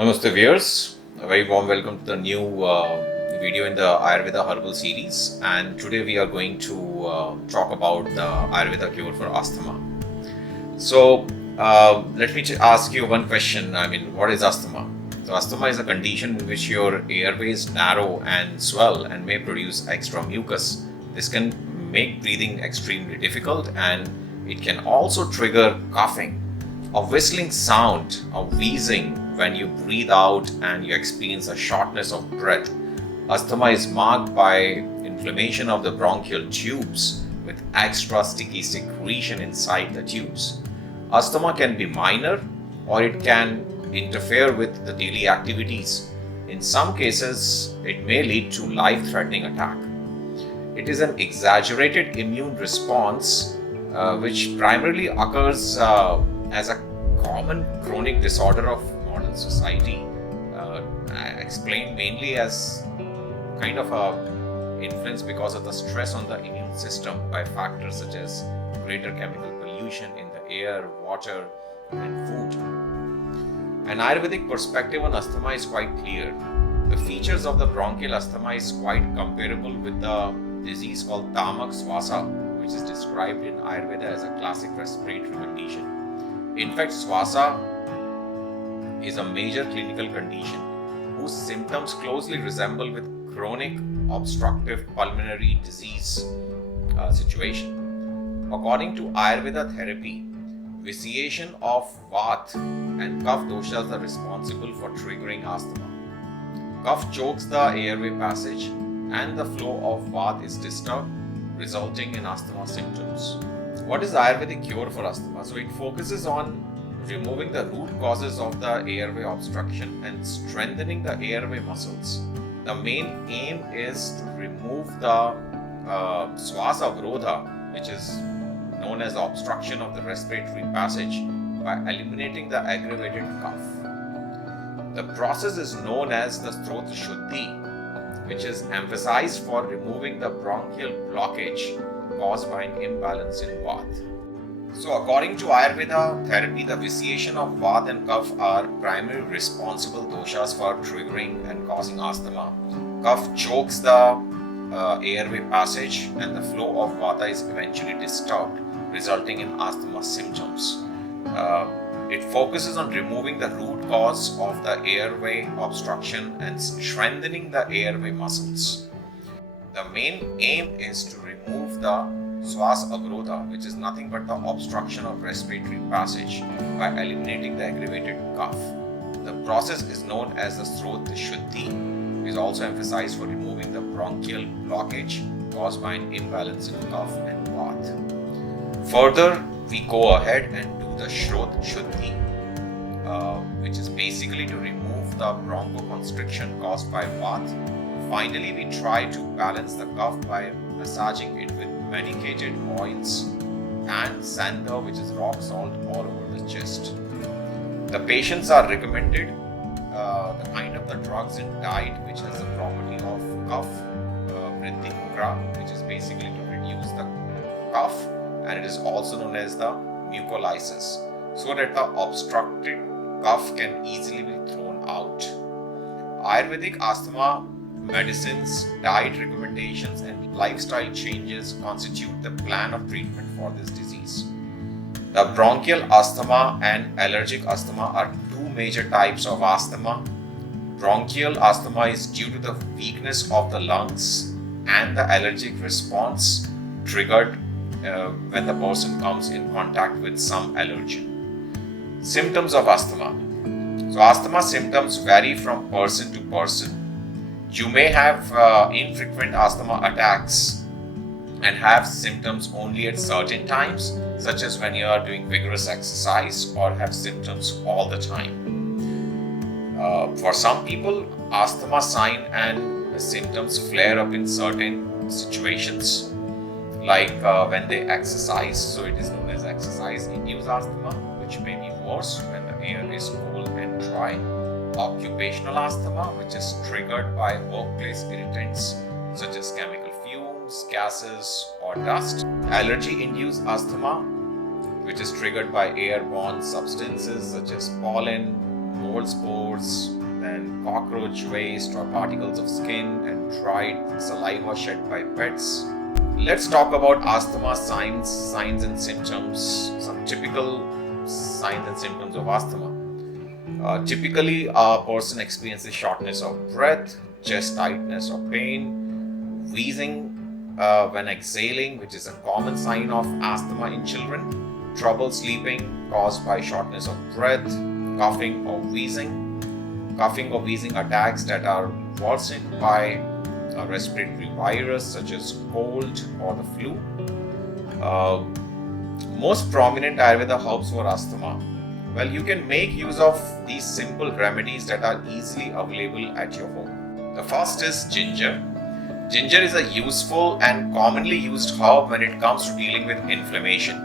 Namaste viewers, a very warm welcome to the new video in the Ayurveda Herbal series, and today we are going to talk about the Ayurveda Cure for Asthma. So let me ask you one question. What is asthma? So asthma is a condition in which your airways narrow and swell and may produce extra mucus. This can make breathing extremely difficult, and it can also trigger coughing, a whistling sound, a wheezing when you breathe out, and you experience a shortness of breath. Asthma is marked by inflammation of the bronchial tubes with extra sticky secretion inside the tubes. Asthma can be minor, or it can interfere with the daily activities. In some cases, it may lead to life-threatening attack. It is an exaggerated immune response which primarily occurs as a common chronic disorder of modern society, explained mainly as kind of a influence because of the stress on the immune system by factors such as greater chemical pollution in the air, water, and food. An Ayurvedic perspective on asthma is quite clear. The features of the bronchial asthma is quite comparable with the disease called tamak swasa, which is described in Ayurveda as a classic respiratory condition. In fact, swasa is a major clinical condition whose symptoms closely resemble with chronic obstructive pulmonary disease situation. According to Ayurveda therapy, vitiation of Vata and Kapha doshas are responsible for triggering asthma. Cough chokes the airway passage, and the flow of Vata is disturbed, resulting in asthma symptoms. What is the Ayurvedic cure for asthma? So it focuses on removing the root causes of the airway obstruction and strengthening the airway muscles. The main aim is to remove the swasa avrodha, which is known as the obstruction of the respiratory passage, by eliminating the aggravated cough. The process is known as the throat shuddhi, which is emphasized for removing the bronchial blockage caused by an imbalance in Vata. So according to Ayurveda therapy, the vitiation of Vata and Kapha are primary responsible doshas for triggering and causing asthma. Kapha chokes the airway passage, and the flow of Vata is eventually disturbed, resulting in asthma symptoms. It focuses on removing the root cause of the airway obstruction and strengthening the airway muscles. The main aim is to remove the swasa avrodha, which is nothing but the obstruction of respiratory passage, by eliminating the aggravated cough. The process is known as the throat shuddhi. It is also emphasized for removing the bronchial blockage caused by an imbalance in cough and Vata. Further, we go ahead and do the throat shuddhi, which is basically to remove the bronchoconstriction caused by Vata. Finally, we try to balance the cough by massaging it with medicated oils and sandha, which is rock salt, all over the chest. The patients are recommended the kind of the drugs and diet which has the property of cough vriddhi mukra, which is basically to reduce the cough, and it is also known as the mucolysis, so that the obstructed cough can easily be thrown out. Ayurvedic asthma medicines, diet recommendations, and lifestyle changes constitute the plan of treatment for this disease. The bronchial asthma and allergic asthma are two major types of asthma. Bronchial asthma is due to the weakness of the lungs and the allergic response triggered when the person comes in contact with some allergen. Symptoms of asthma. So asthma symptoms vary from person to person. You may have infrequent asthma attacks and have symptoms only at certain times, such as when you are doing vigorous exercise, or have symptoms all the time. For some people, asthma sign and symptoms flare up in certain situations, like when they exercise. So it is known as exercise-induced asthma, which may be worse when the air is cold and dry. Occupational asthma, which is triggered by workplace irritants such as chemical fumes, gases, or dust. Allergy-induced asthma, which is triggered by airborne substances such as pollen, mold spores, then cockroach waste or particles of skin, and dried saliva shed by pets. Let's talk about asthma signs and symptoms, some typical signs and symptoms of asthma. Typically, a person experiences shortness of breath, chest tightness or pain, wheezing when exhaling, which is a common sign of asthma in children, trouble sleeping caused by shortness of breath, coughing or wheezing attacks that are worsened by a respiratory virus such as cold or the flu. Most prominent Ayurveda herbs for asthma. Well, you can make use of these simple remedies that are easily available at your home. The first is ginger. Ginger is a useful and commonly used herb when it comes to dealing with inflammation.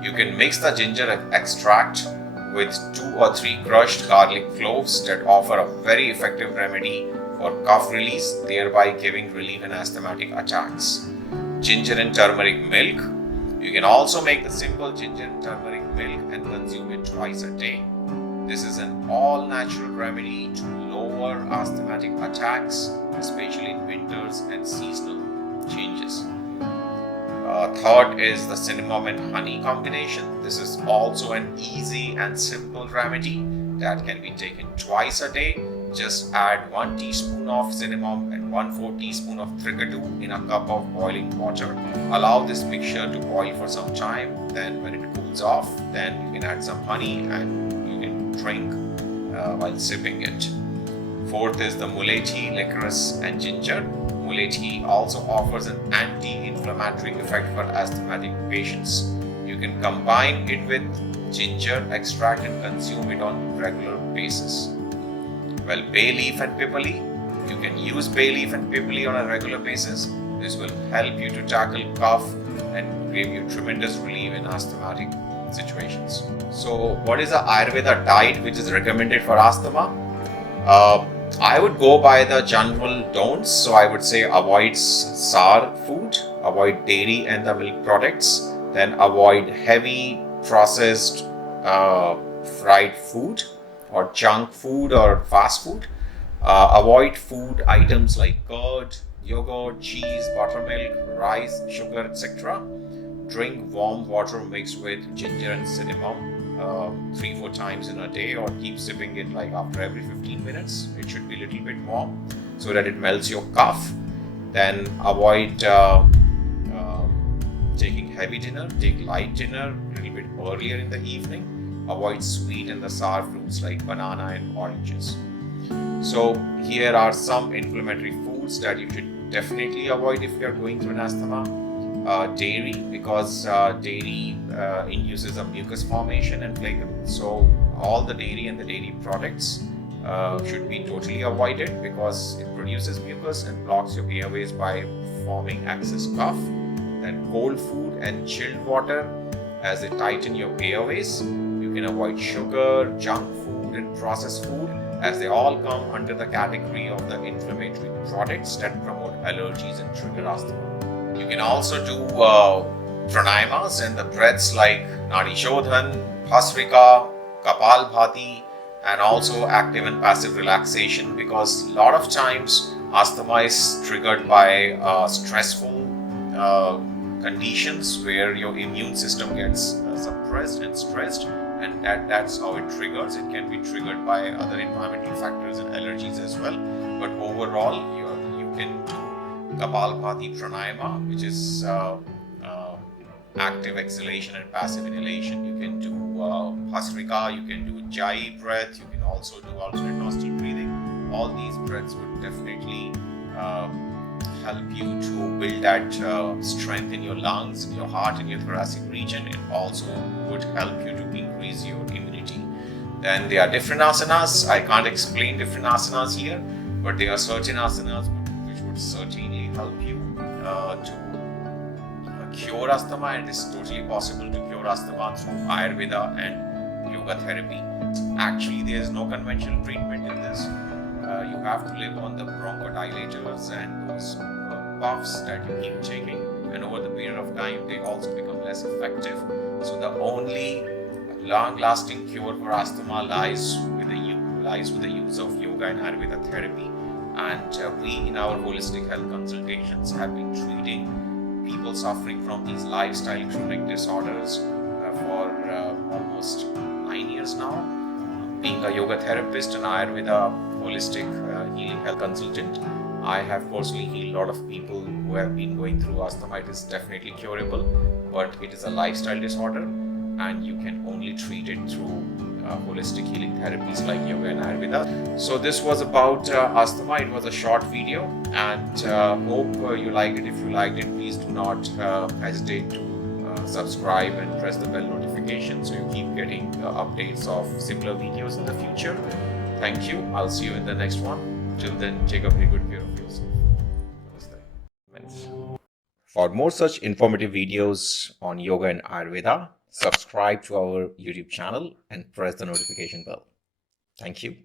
You can mix the ginger extract with 2 or 3 crushed garlic cloves that offer a very effective remedy for cough release, thereby giving relief in asthmatic attacks. Ginger and turmeric milk. You can also make the simple ginger and turmeric milk and consume it twice a day. This is an all-natural remedy to lower asthmatic attacks, especially in winters and seasonal changes. Third is the cinnamon and honey combination. This is also an easy and simple remedy that can be taken twice a day. Just add 1 teaspoon of cinnamon and 1/4 teaspoon of trickadu in a cup of boiling water. Allow this mixture to boil for some time. Then when it cools off, then you can add some honey and you can drink while sipping it. Fourth is the mulethi, licorice and ginger. Mulethi also offers an anti-inflammatory effect for asthmatic patients. You can combine it with ginger extract and consume it on regular basis. Well, bay leaf and pipali. You can use bay leaf and pipali on a regular basis. This will help you to tackle cough and give you tremendous relief in asthmatic situations. So, what is the Ayurveda diet which is recommended for asthma? I would go by the general don'ts. So, I would say avoid sour food, avoid dairy and the milk products, then avoid heavy processed fried food or junk food or fast food. Avoid food items like curd, yogurt, cheese, buttermilk, rice, sugar, etc. Drink warm water mixed with ginger and cinnamon 3-4 times in a day, or keep sipping it like after every 15 minutes. It should be a little bit more so that it melts your cough. Then avoid taking heavy dinner. Take light dinner a little bit earlier in the evening. Avoid sweet and the sour fruits like banana and oranges. So here are some inflammatory foods that you should definitely avoid if you are going through an asthma. Dairy, because dairy induces a mucus formation and phlegm. So all the dairy and the dairy products should be totally avoided because it produces mucus and blocks your airways by forming excess cough. Then cold food and chilled water, as they tighten your airways. You can avoid sugar, junk food and processed food, as they all come under the category of the inflammatory products that promote allergies and trigger asthma. You can also do pranayamas and the breaths like Nadi Shodhan, Bhasrika, Kapalbhati, and also active and passive relaxation, because a lot of times asthma is triggered by stressful conditions where your immune system gets suppressed and stressed, and that's how it triggers. It can be triggered by other environmental factors and allergies as well, but overall you can do Kapalbhati pranayama, which is active exhalation and passive inhalation. You can do Bhasrika, you can do Jai breath, you can also do alternate nostril breathing. All these breaths would definitely help you to build that strength in your lungs, in your heart, in your thoracic region. It also would help you to increase your immunity. Then there are different asanas. I can't explain different asanas here, but there are certain asanas which would certainly help you to cure asthma, and it is totally possible to cure asthma through Ayurveda and yoga therapy. Actually, there is no conventional treatment in this. You have to live on the bronchodilators and those puffs that you keep taking, and over the period of time they also become less effective. So the only long-lasting cure for asthma lies with lives with the use of yoga and Ayurveda therapy. And we in our holistic health consultations have been treating people suffering from these lifestyle chronic disorders for almost 9 years now. Being a yoga therapist and Ayurveda holistic healing health consultant, I have personally healed a lot of people who have been going through asthma. It is definitely curable, but it is a lifestyle disorder, and you can only treat it through holistic healing therapies like yoga and Ayurveda. So this was about asthma. It was a short video, and hope you liked it. If you liked it, please do not hesitate to subscribe and press the bell notification so you keep getting updates of similar videos in the future. Thank you. I'll see you in the next one. Till then, take a very good care of yourself. Namaste. For more such informative videos on yoga and Ayurveda, subscribe to our YouTube channel and press the notification bell. Thank you.